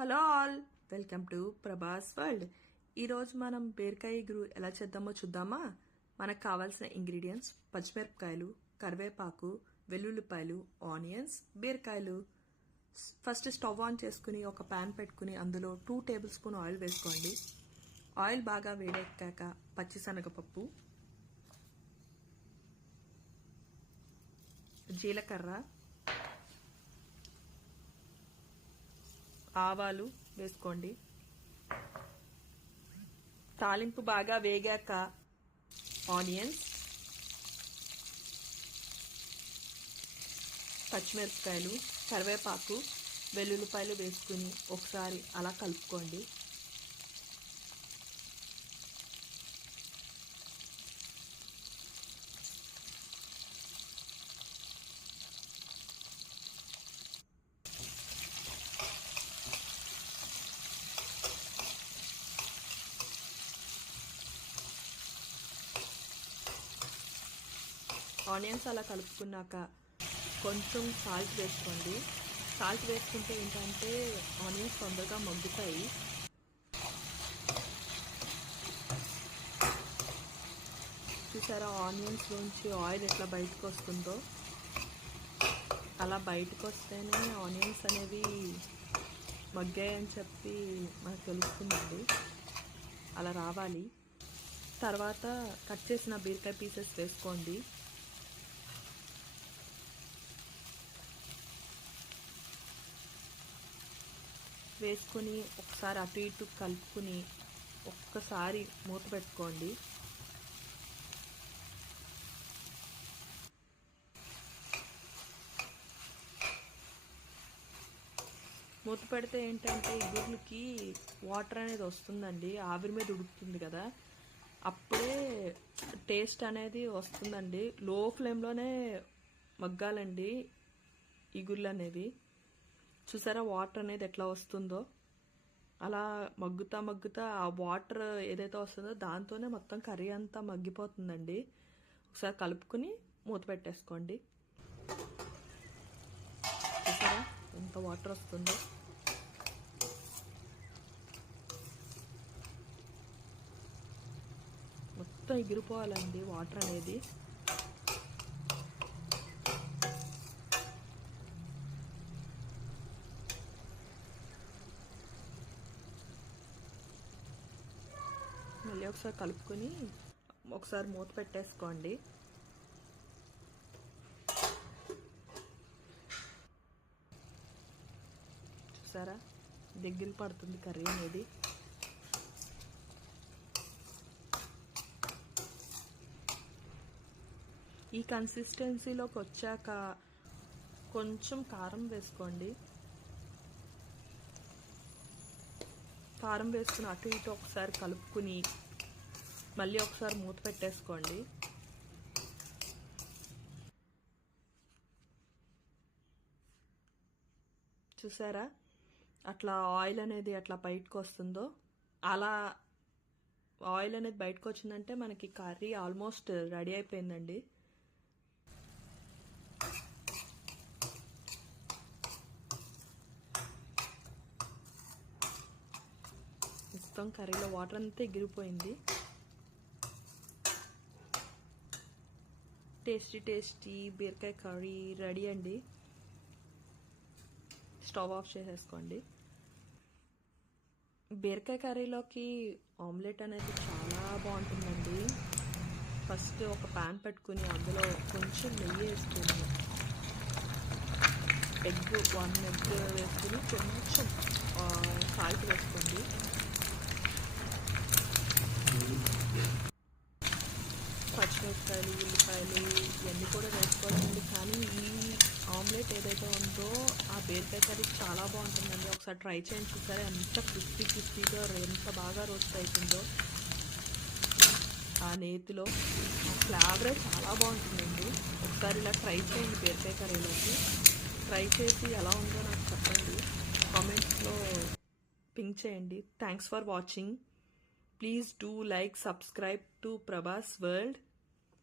Hello all, welcome to Prabhas world. ఈరోజు మనం బీరకాయ ఇగురు ఎలా చేద్దామో చూద్దామా. మనకు కావాల్సిన ఇంగ్రీడియంట్స్: పచ్చిమిరపకాయలు, కరివేపాకు, వెల్లుల్లిపాయలు, ఆనియన్స్, బీరకాయలు. ఫస్ట్ స్టవ్ ఆన్ చేసుకుని ఒక ప్యాన్ పెట్టుకుని అందులో 2 టేబుల్ స్పూన్ ఆయిల్ వేసుకోండి. ఆయిల్ బాగా వేడెక్కాక పచ్చిశనగపప్పు, జీలకర్ర, ఆవాలు వేసుకోండి. తాలింపు బాగా వేగాక ఆనియన్స్, పచ్చిమిరపకాయలు, కరివేపాకు, వెల్లుల్లిపాయలు వేసుకుని ఒకసారి అలా కలుపుకోండి. ఆనియన్స్ అలా కలుపుకున్నాక కొంచెం సాల్ట్ వేసుకోండి. సాల్ట్ వేసుకుంటే ఏంటంటే ఆనియన్స్ తొందరగా మగ్గుతాయి. చూసారా ఆనియన్స్ నుంచి ఆయిల్ ఎట్లా బయటకు వస్తుందో, అలా బయటకు వస్తేనే ఆనియన్స్ అనేవి మగ్గాయని చెప్పి మనకు తెలుస్తుందండి. అలా రావాలి. తర్వాత కట్ చేసిన బీరకాయ పీసెస్ వేసుకోండి. వేసుకొని ఒకసారి అటు ఇటు కలుపుకుని ఒక్కసారి మూత పెట్టుకోండి. మూత పెడితే ఏంటంటే ఇగుర్లకి వాటర్ అనేది వస్తుందండి, ఆవిరి మీద ఉడుకుతుంది కదా, అప్పుడే టేస్ట్ అనేది వస్తుందండి. లో ఫ్లేమ్లోనే మగ్గాలండి ఇగుర్లు అనేవి. చూసారా వాటర్ అనేది ఎట్లా వస్తుందో, అలా మగ్గుతా ఆ వాటర్ ఏదైతే వస్తుందో దాంతోనే మొత్తం కర్రీ అంతా మగ్గిపోతుందండి. ఒకసారి కలుపుకుని మూత పెట్టేసుకోండి. చూసారా ఎంత వాటర్ వస్తుందో. మొత్తం ఎగిరిపోవాలండి వాటర్ అనేది. మళ్ళీ ఒకసారి కలుపుకొని ఒకసారి మూత పెట్టేసుకోండి. చూసారా దగ్గర పడుతుంది కర్రీ అనేది. ఈ కన్సిస్టెన్సీలోకి వచ్చాక కొంచెం కారం వేసుకోండి. కారం వేసుకుని అటు ఇటు ఒకసారి కలుపుకుని మళ్ళీ ఒకసారి మూత పెట్టేసుకోండి. చూసారా అట్లా ఆయిల్ అనేది అట్లా బయటకు వస్తుందో, అలా ఆయిల్ అనేది బయటకు వచ్చిందంటే మనకి కర్రీ ఆల్మోస్ట్ రెడీ అయిపోయిందండి. మొత్తం కర్రీలో వాటర్ అంతా ఎగిరిపోయింది. టేస్టీ బీరకాయ కర్రీ రెడీ అండి. స్టవ్ ఆఫ్ చేసేసుకోండి. బీరకాయ కర్రీలోకి ఆమ్లెట్ అనేది చాలా బాగుంటుందండి. ఫస్ట్ ఒక ప్యాన్ పెట్టుకుని అందులో కొంచెం నెయ్యి వేసుకుని వన్ ఎగ్ వేసుకుని కొంచెం సాల్ట్ వేసుకోండి. పచ్చిమిరపకాయలు, ఉల్లిపాయలు ఇవన్నీ కూడా వేసుకోవాలండి. కానీ ఈ ఆమ్లెట్ ఏదైతే ఉందో ఆ బీరకాయ కర్రీ చాలా బాగుంటుందండి. ఒకసారి ట్రై చేయండి. చూసారా ఎంత క్రిస్పీగా ఎంత బాగా రోస్ట్ అవుతుందో ఆ నేతిలో. ఆ ఫ్లేవరే చాలా బాగుంటుందండి. ఒకసారి ఇలా ట్రై చేయండి బీరకాయ కర్రీలోకి. ట్రై చేసి ఎలా ఉందో నాకు చెప్పండి, కామెంట్స్లో పింక్ చేయండి. Thanks for watching. Please do like, subscribe to Prabhas World.